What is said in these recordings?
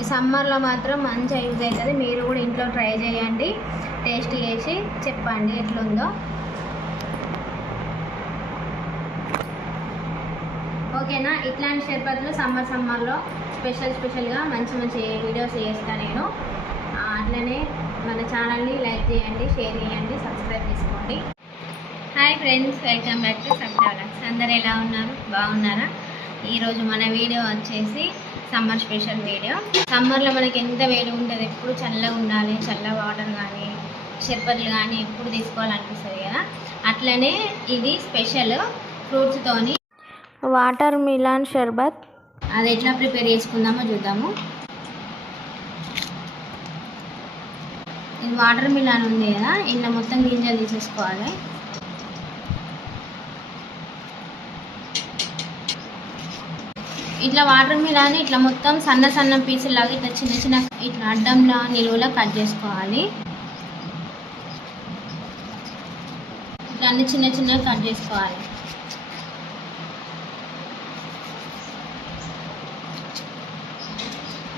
ఈ సమ్మర్లో మాత్రం మంచిగా యూజ్ అవుతుంది మీరు కూడా ఇంట్లో ట్రై చేయండి. టేస్ట్ చేసి చెప్పండి ఎట్లుందో. ఓకేనా? ఇట్లాంటి షర్బత్లు సమ్మర్ సమ్మర్లో స్పెషల్ స్పెషల్గా మంచి మంచి వీడియోస్ చేస్తాను నేను. అట్లనే మన ఛానల్ని లైక్ చేయండి షేర్ చేయండి సబ్స్క్రైబ్ చేసుకోండి. Hi friends welcome back to సబ్డాలక్స్ అందరు ఎలా ఉన్నారు? బాగున్నారా? ఈరోజు మన వీడియో వచ్చేసి సమ్మర్ స్పెషల్ వీడియో. సమ్మర్లో మనకి ఎంత వేడి ఉంటుంది ఎప్పుడు చల్లగా ఉండాలి చల్ల వాటర్ కానీ షర్బత్లు కానీ ఎప్పుడు తీసుకోవాలనిపిస్తుంది కదా. అట్లనే ఇది స్పెషల్ ఫ్రూట్స్తోని వాటర్ మిలాన్ షర్బత్. అది ఎట్లా ప్రిపేర్ చేసుకుందామో చూద్దాము. ఇది వాటర్ మిలాన్ ఉంది కదా. ఇంట్లో మొత్తం గింజలు తీసేసుకోవాలి. ఇట్లా వాటర్ మిలాన్ ఇట్లా మొత్తం సన్న సన్న పీసులాగా ఇట్లా చిన్న చిన్న ఇట్లా అడ్డంలా నిలువలా కట్ చేసుకోవాలి. ఇట్లా అన్ని చిన్న చిన్నగా కట్ చేసుకోవాలి.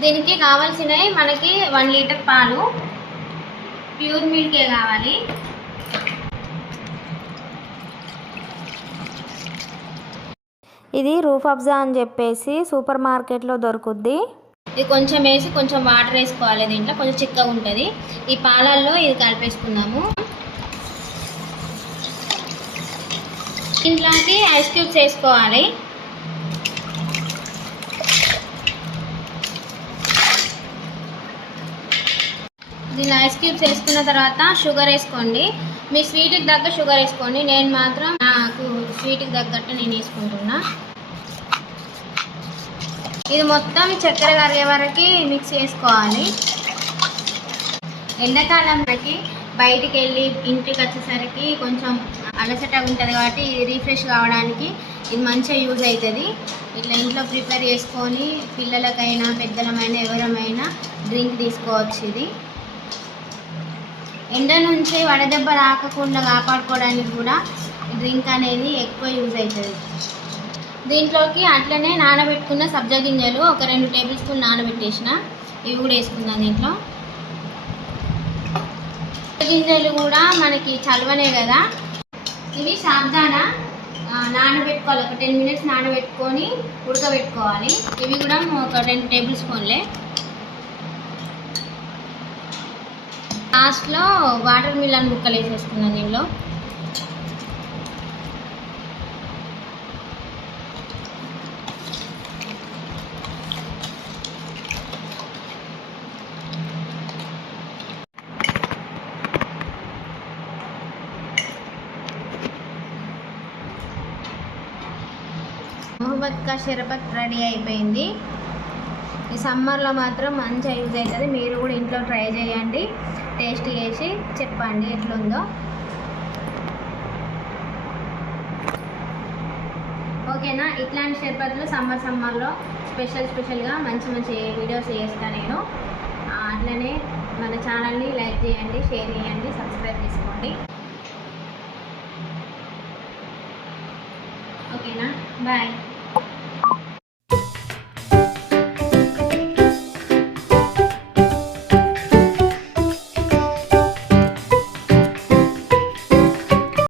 దీనికి కావాల్సినవి మనకి వన్ లీటర్ పాలు. ప్యూర్ మిల్కే కావాలి. ఇది రూఫ్ అబ్జా అని చెప్పేసి సూపర్ మార్కెట్లో దొరుకుద్ది. ఇది కొంచెం వేసి కొంచెం వాటర్ వేసుకోవాలి దీంట్లో కొంచెం చిక్కగా ఉంటుంది. ఈ పాలల్లో ఇది కలిపేసుకుందాము. దీంట్లోకి ఐస్ క్యూబ్స్ వేసుకోవాలి. దీన్ని ఐస్ క్యూబ్స్ వేసుకున్న తర్వాత షుగర్ వేసుకోండి. మీ స్వీట్కి తగ్గ షుగర్ వేసుకోండి. నేను మాత్రం నాకు స్వీట్కి తగ్గట్టు నేను వేసుకుంటున్నా. ఇది మొత్తం చక్కెర కరిగే వరకు మిక్స్ చేసుకోవాలి. ఎండాకాలంకి బయటికి వెళ్ళి ఇంటికి వచ్చేసరికి కొంచెం అలసటగా ఉంటుంది కాబట్టి ఇది రీఫ్రెష్ కావడానికి ఇది మంచిగా యూజ్ అవుతుంది. ఇట్లా ఇంట్లో ప్రిపేర్ చేసుకొని పిల్లలకైనా పెద్దలమైనా ఎవరమైనా డ్రింక్ తీసుకోవచ్చు ఇది. ఎండ నుంచి వడదెబ్బ రాకుండా కాపాడుకోవడానికి కూడా డ్రింక్ అనేది ఎక్కువ యూజ్ అవుతుంది. దీంట్లోకి అట్లనే నానబెట్టుకున్న సబ్జా గింజలు ఒక రెండు టేబుల్ స్పూన్ నానబెట్టేసిన. ఇవి కూడా వేసుకుందాం దీంట్లో. గింజలు కూడా మనకి చలవనే కదా. ఇవి సాబ్దానా నానబెట్టుకోవాలి. ఒక టెన్ మినిట్స్ నానబెట్టుకొని ఉడకబెట్టుకోవాలి. ఇవి కూడా ఒక రెండు టేబుల్ స్పూన్లే. లాస్ట్లో వాటర్ మిలన్ ముక్కలు వేసేసుకున్నాను దీనిలో మొహమ్మద్ కా షర్బత్ రెడీ అయిపోయింది. ఈ సమ్మర్లో మాత్రం మంచిగా యూజ్ అవుతుంది మీరు కూడా ఇంట్లో ట్రై చేయండి. టేస్ట్ చేసి చెప్పండి ఎట్లుందో. ఓకేనా? ఇట్లాంటి షర్బత్లు సమ్మర్ సమ్మర్లో స్పెషల్ స్పెషల్గా మంచి మంచి వీడియోస్ చేస్తాను నేను. అట్లనే మన ఛానల్ని లైక్ చేయండి షేర్ చేయండి సబ్స్క్రైబ్ చేసుకోండి. ఓకేనా? బాయ్.